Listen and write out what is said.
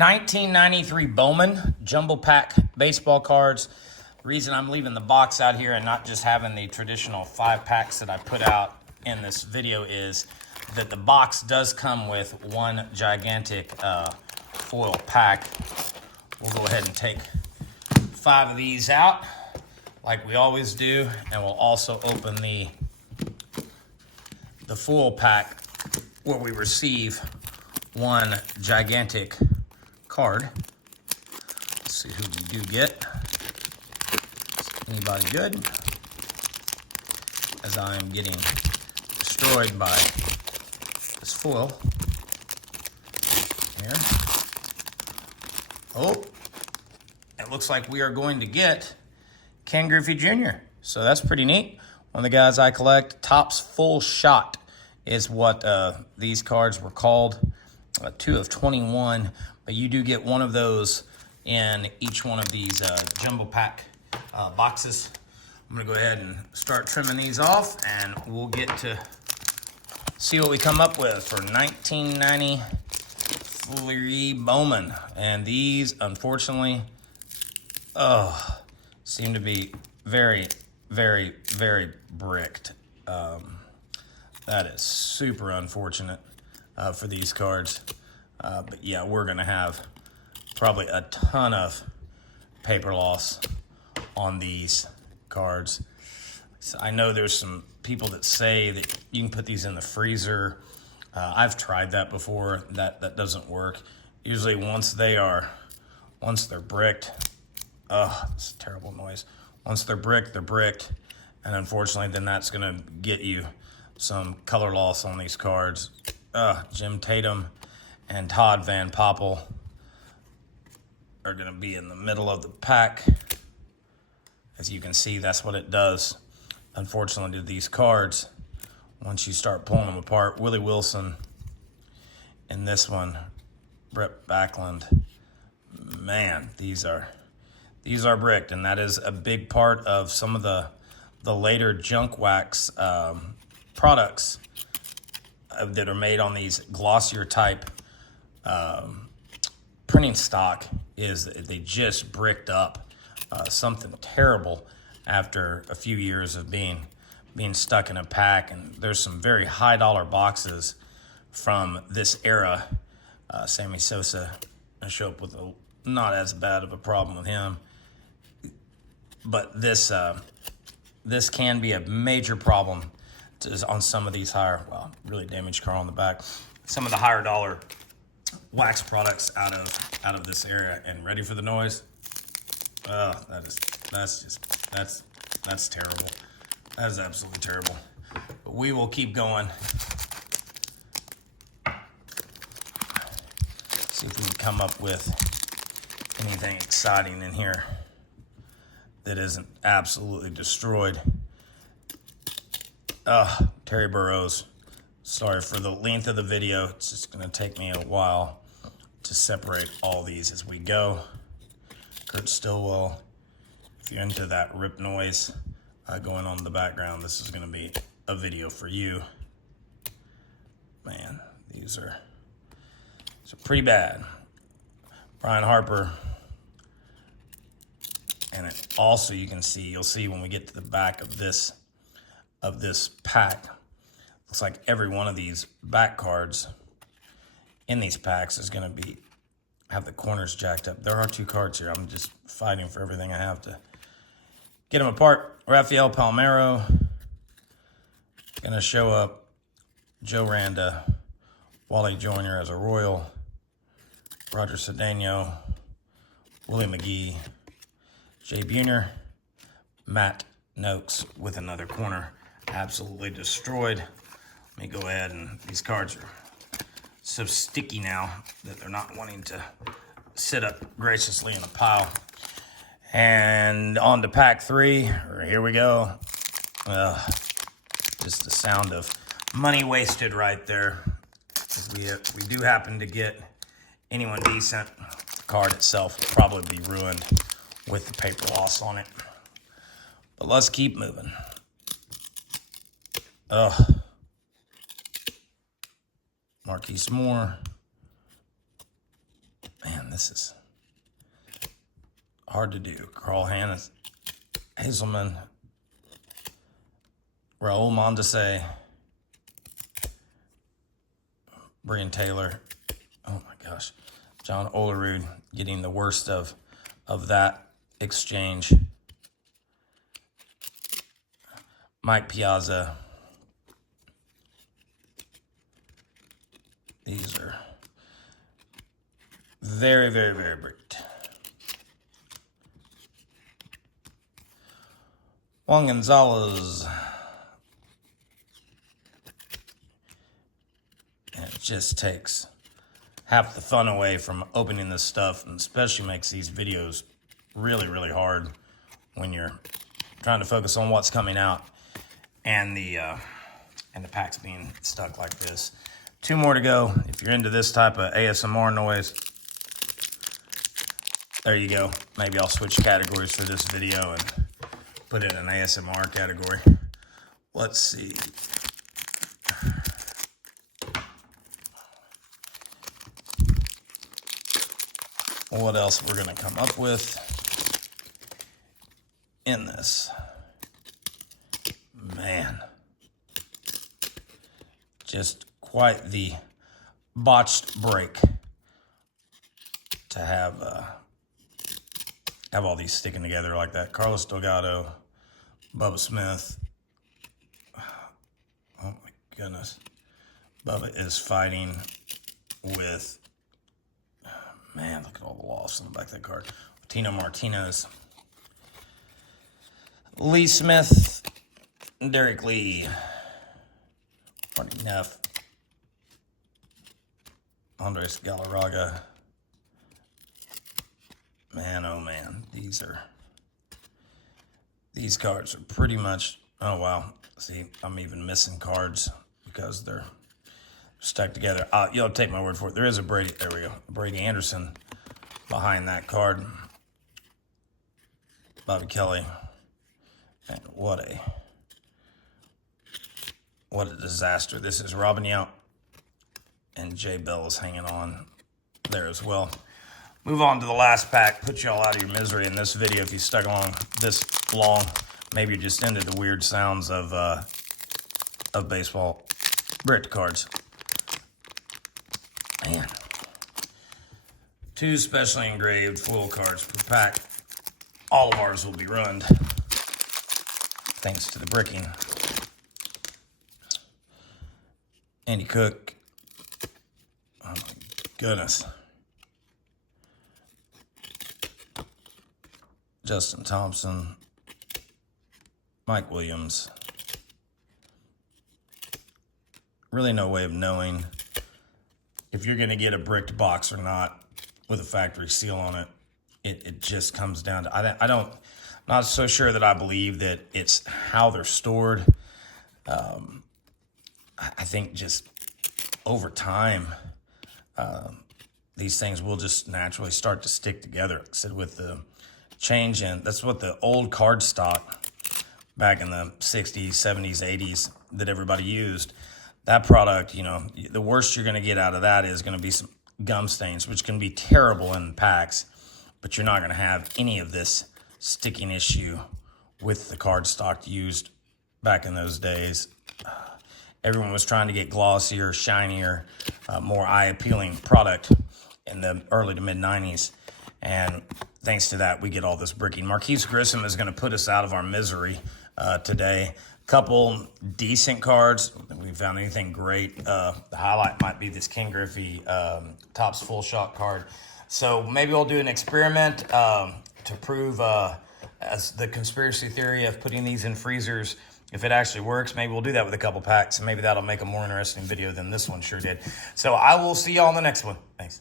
1993 Bowman jumbo pack baseball cards. The reason I'm leaving the box out here and not just having the traditional 5 packs that I put out in this video is that the box does come with one gigantic foil pack. We'll go ahead and take 5 of these out like we always do, and we'll also open the foil pack where we receive one gigantic card. Let's see who we do get. Anybody good? As I am getting destroyed by this foil. Here. Oh, it looks like we are going to get Ken Griffey Jr. So that's pretty neat. One of the guys I collect. Topps Full Shot is what these cards were called. 2 of 21, but you do get one of those in each one of these jumbo pack boxes. I'm gonna go ahead and start trimming these off, and we'll get to see what we come up with for 1993 Bowman. And these, unfortunately, seem to be very, very, very bricked. That is super unfortunate for these cards. But yeah, we're gonna have probably a ton of paper loss on these cards. So I know there's some people that say that you can put these in the freezer. I've tried that before. That doesn't work. Usually once they're bricked, it's a terrible noise. Once they're bricked, they're bricked. And unfortunately, then that's gonna get you some color loss on these cards. Jim Tatum and Todd Van Poppel are gonna be in the middle of the pack. As you can see, that's what it does, unfortunately, to these cards. Once you start pulling them apart, Willie Wilson in this one, Brett Backlund. Man, these are bricked, and that is a big part of some of the later junk wax products that are made on these glossier type printing stock, is that they just bricked up something terrible after a few years of being stuck in a pack. And there's some very high dollar boxes from this era. Sammy Sosa, I show up with not as bad of a problem with him, but this can be a major problem on some of these higher, well, really damaged car on the back, some of the higher dollar wax products out of this area. And ready for the noise? That's terrible. That is absolutely terrible. But we will keep going. See if we can come up with anything exciting in here that isn't absolutely destroyed. Terry Burrows. Sorry for the length of the video. It's just gonna take me a while to separate all these as we go. Kurt Stillwell, if you're into that rip noise going on in the background, this is gonna be a video for you. Man, these are pretty bad. Brian Harper. And it also, you'll see when we get to the back of this pack, looks like every one of these back cards in these packs is going to have the corners jacked up. There are 2 cards here. I'm just fighting for everything I have to get them apart. Rafael Palmeiro, going to show up. Joe Randa, Wally Joyner as a Royal, Roger Cedeno, Willie McGee, Jay Buhner, Matt Noakes with another corner. Absolutely destroyed. Let me go ahead, and these cards are so sticky now that they're not wanting to sit up graciously in a pile. And on to pack 3. Here we go. Just the sound of money wasted right there. We do happen to get anyone decent. The card itself will probably be ruined with the paper loss on it. But let's keep moving. Marquise Moore. Man, this is hard to do. Carl Hannes, Hazelman, Raul Mondesi, Brian Taylor. Oh my gosh. John Olerud getting the worst of that exchange. Mike Piazza. These are very, very, very bricked. Juan Gonzalez. And it just takes half the fun away from opening this stuff, and especially makes these videos really, really hard when you're trying to focus on what's coming out and the packs being stuck like this. 2 more to go. If you're into this type of ASMR noise, there you go. Maybe I'll switch categories for this video and put it in an ASMR category. Let's see. What else we're going to come up with in this. Man. Just quite the botched break to have all these sticking together like that. Carlos Delgado, Bubba Smith. Oh my goodness. Bubba is fighting with, man, look at all the loss on the back of that card. Tino Martinez, Lee Smith, Derek Lee, Marty Neff, Andres Galarraga. Man, oh man, these cards are pretty much, oh wow. See, I'm even missing cards because they're stuck together. You'll take my word for it. There is a Brady, there we go, Brady Anderson behind that card. Bobby Kelly. And what a disaster. This is Robin Yount, and Jay Bell is hanging on there as well. Move on to the last pack. Put you all out of your misery in this video if you stuck along this long. Maybe you're just into the weird sounds of baseball. Bricked cards. Man. 2 specially engraved foil cards per pack. All of ours will be ruined, thanks to the bricking. Andy Cook. Oh my goodness. Justin Thompson. Mike Williams. Really no way of knowing if you're going to get a bricked box or not with a factory seal on it. It just comes down to, I'm not so sure that I believe that it's how they're stored. I think just over time, these things will just naturally start to stick together. Like I said, with the change in, that's what the old card stock back in the 60s, 70s, 80s that everybody used. That product, you know, the worst you're going to get out of that is going to be some gum stains, which can be terrible in packs, but you're not going to have any of this sticking issue with the card stock used back in those days. Everyone was trying to get glossier, shinier, more eye-appealing product in the early to mid-90s. And thanks to that, we get all this bricking. Marquise Grissom is going to put us out of our misery today. Couple decent cards. We found anything great. The highlight might be this Ken Griffey Topps Full Shot card. So maybe we'll do an experiment to prove as the conspiracy theory of putting these in freezers. If it actually works, maybe we'll do that with a couple packs, and maybe that'll make a more interesting video than this one sure did. So I will see y'all in the next one. Thanks.